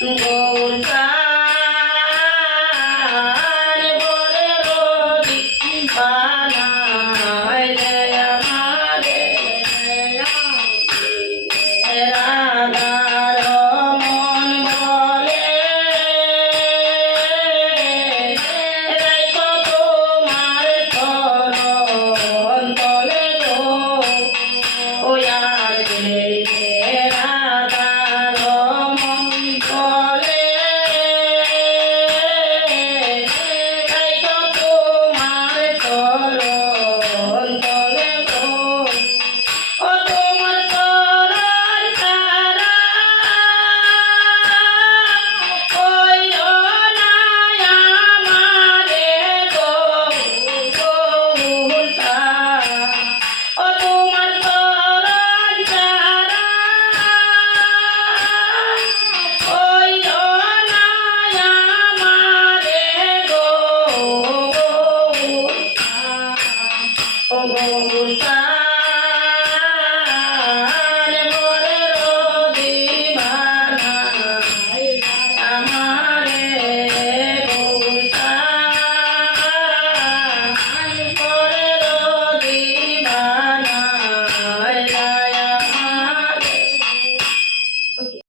Go Oh. bom, bom.